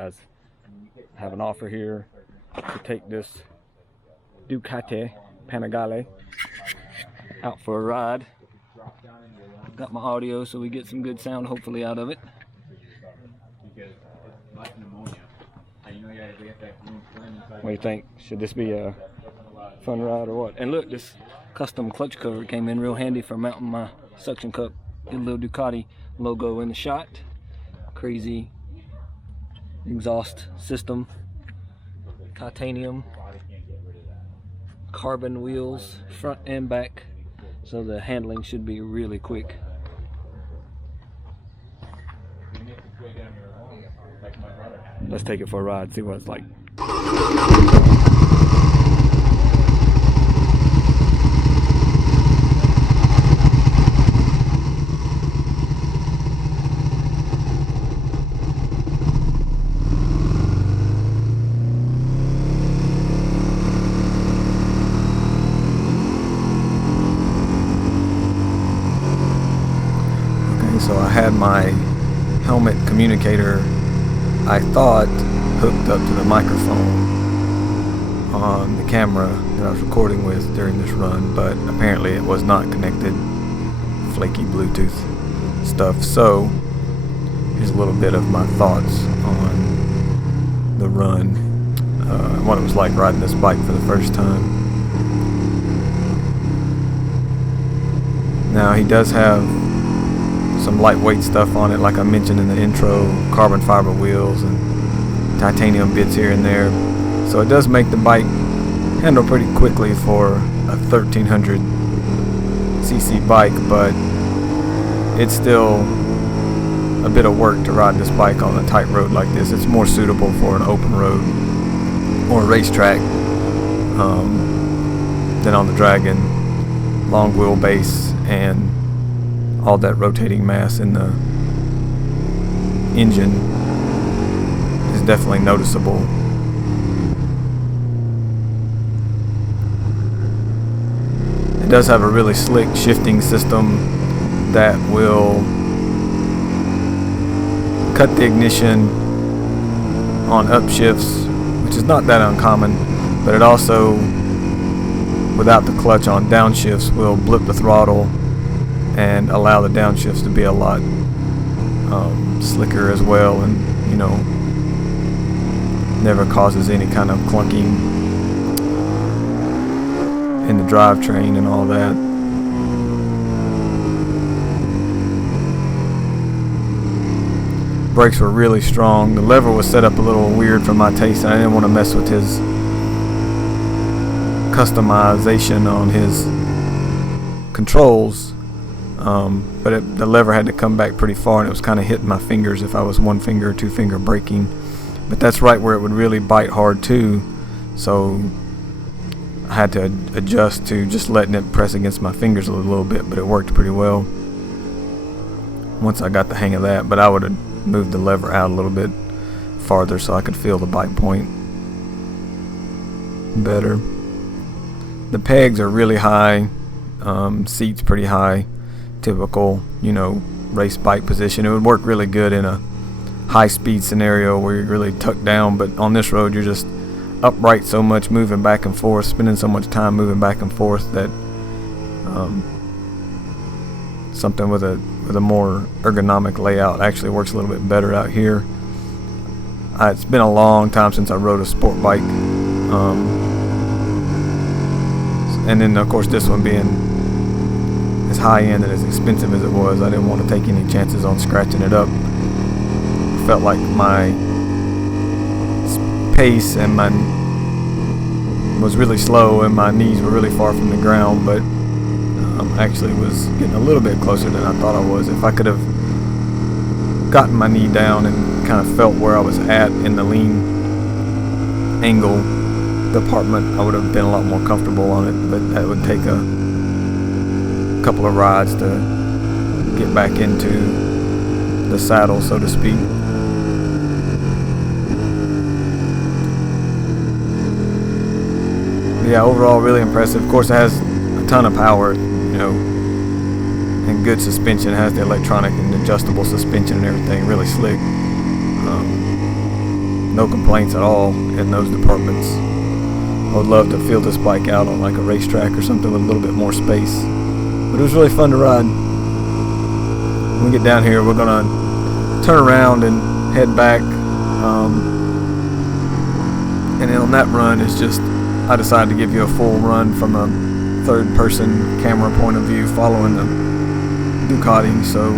guys, I have an offer here to take this Ducati Panigale out for a ride. Got my audio so we get some good sound hopefully out of it. What do you think? Should this be a fun ride or what? And look, this custom clutch cover came in real handy for mounting my suction cup. Get a little Ducati logo in the shot. Crazy exhaust system. Titanium. Carbon wheels, front and back. So the handling should be really quick. Let's take it for a ride, see what it's like. So I had my helmet communicator, I thought, hooked up to the microphone on the camera that I was recording with during this run, but apparently it was not connected. Flaky Bluetooth stuff. So here's a little bit of my thoughts on the run, what it was like riding this bike for the first time. Now he does have some lightweight stuff on it, like I mentioned in the intro, carbon fiber wheels and titanium bits here and there. So it does make the bike handle pretty quickly for a 1300cc bike, but it's still a bit of work to ride this bike on a tight road like this. It's more suitable for an open road or a racetrack than on the Dragon. Long wheelbase and all that rotating mass in the engine is definitely noticeable. It does have a really slick shifting system that will cut the ignition on upshifts, which is not that uncommon, but it also, without the clutch on downshifts, will blip the throttle and allow the downshifts to be a lot slicker as well, and never causes any kind of clunking in the drivetrain and all that. Brakes were really strong. The lever was set up a little weird for my taste, and I didn't want to mess with his customization on his controls. But the lever had to come back pretty far, and it was kind of hitting my fingers if I was one finger or two finger braking. But that's right where it would really bite hard too, so I had to adjust to just letting it press against my fingers a little bit, but it worked pretty well once I got the hang of that. But I would have moved the lever out a little bit farther so I could feel the bite point better. The pegs are really high, seats pretty high. Typical, race bike position. It would work really good in a high-speed scenario where you're really tucked down, but on this road you're just upright so much, moving back and forth, spending so much time moving back and forth that something with a more ergonomic layout actually works a little bit better out here. It's been a long time since I rode a sport bike, and then of course this one being as high end and as expensive as it was, I didn't want to take any chances on scratching it up. Felt like my pace and was really slow, and my knees were really far from the ground, but actually was getting a little bit closer than I thought I was. If I could have gotten my knee down and kind of felt where I was at in the lean angle department, I would have been a lot more comfortable on it, but that would take a couple of rides to get back into the saddle, so to speak. Yeah, overall really impressive. Of course it has a ton of power, and good suspension. It has the electronic and adjustable suspension and everything, really slick. no complaints at all in those departments. I would love to field this bike out on like a racetrack or something with a little bit more space. But it was really fun to ride. When we get down here, we're gonna turn around and head back. And then on that run, it's just, I decided to give you a full run from a third-person camera point of view following the Ducati, so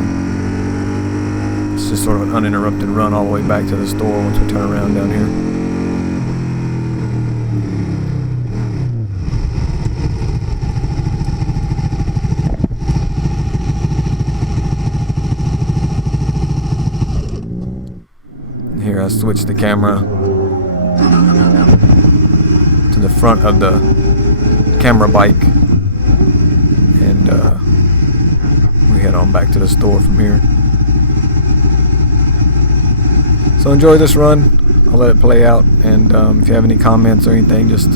it's just sort of an uninterrupted run all the way back to the store once we turn around down here. Here I switched the camera to the front of the camera bike, and we head on back to the store from here. So enjoy this run. I'll let it play out, and if you have any comments or anything, just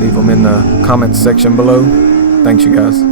leave them in the comments section below. Thanks, you guys.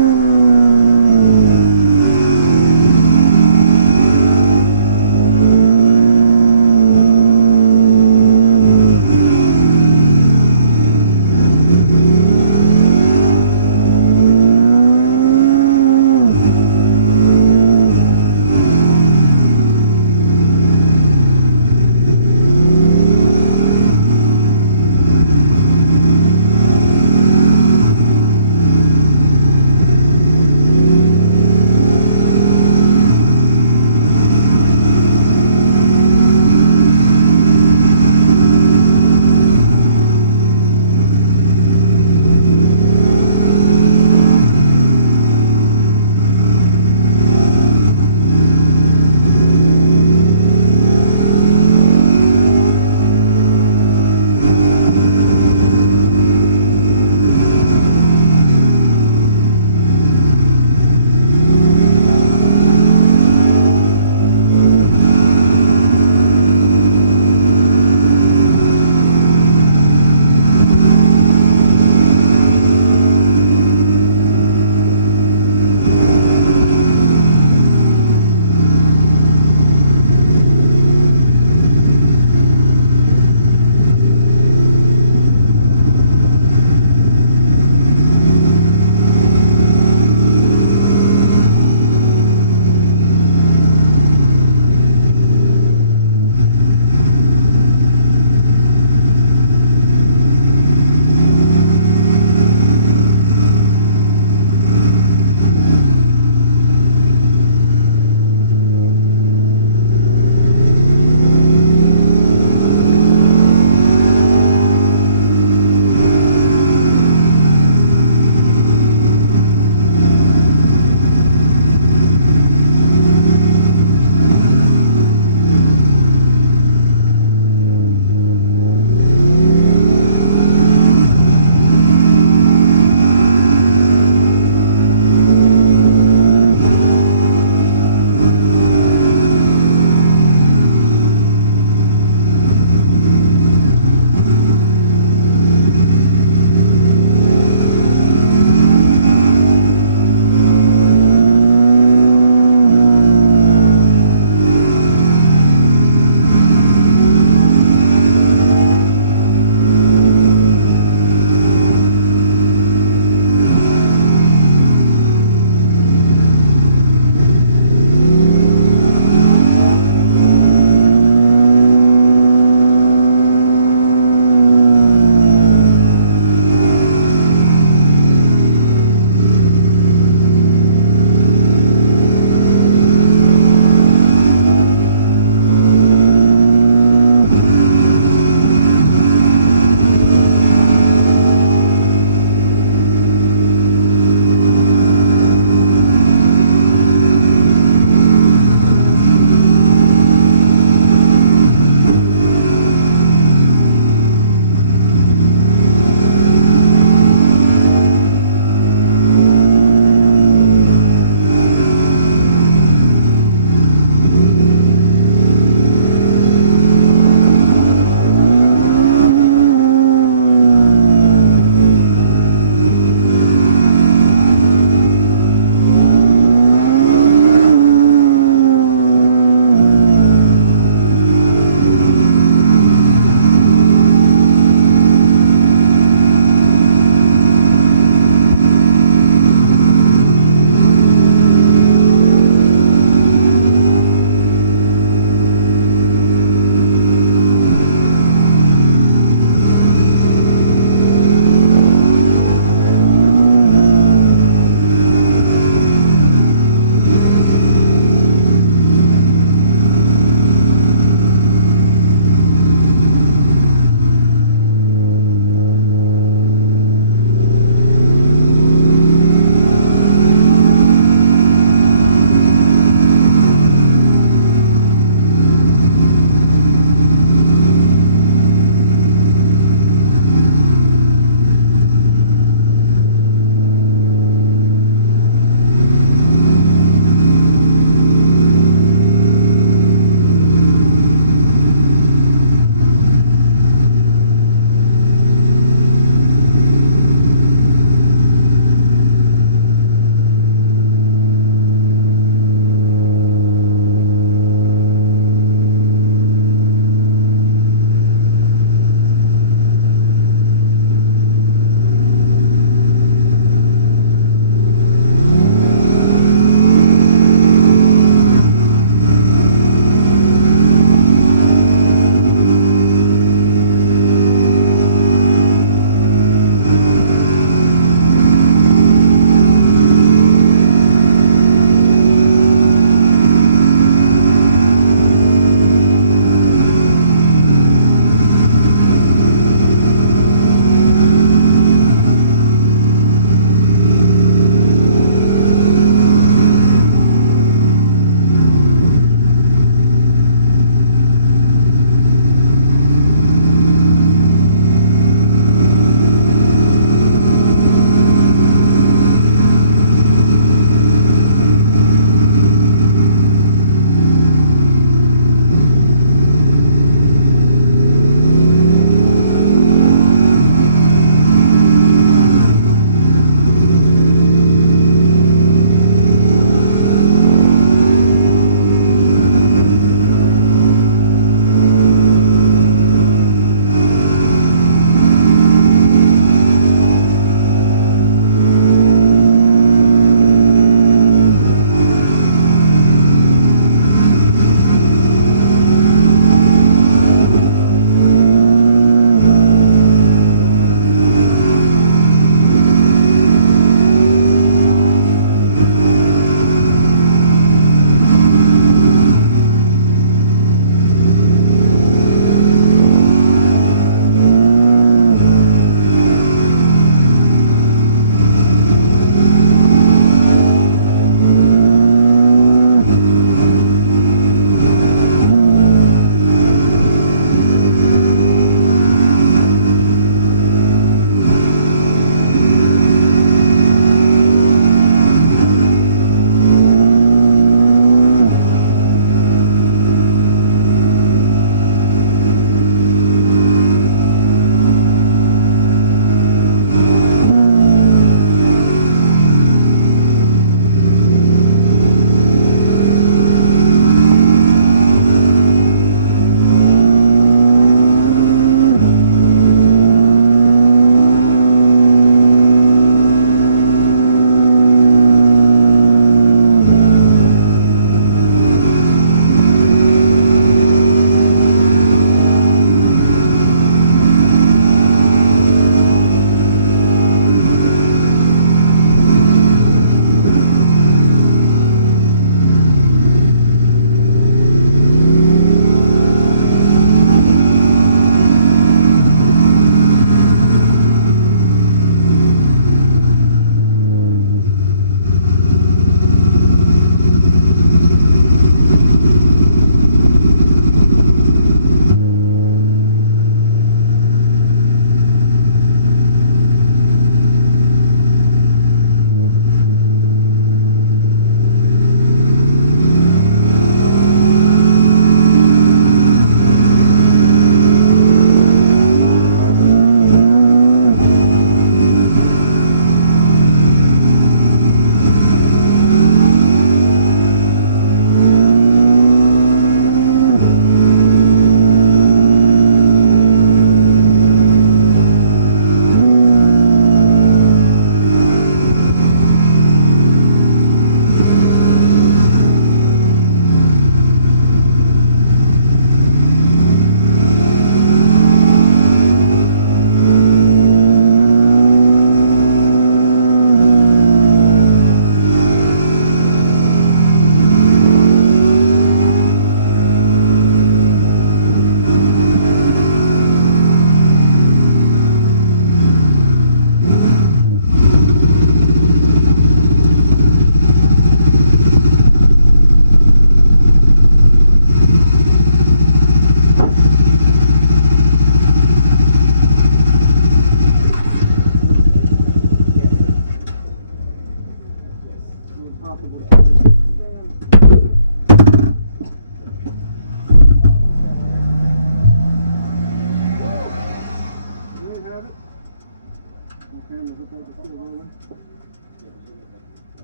camera look like it's still rolling.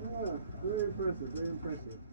Yeah, very impressive, very impressive.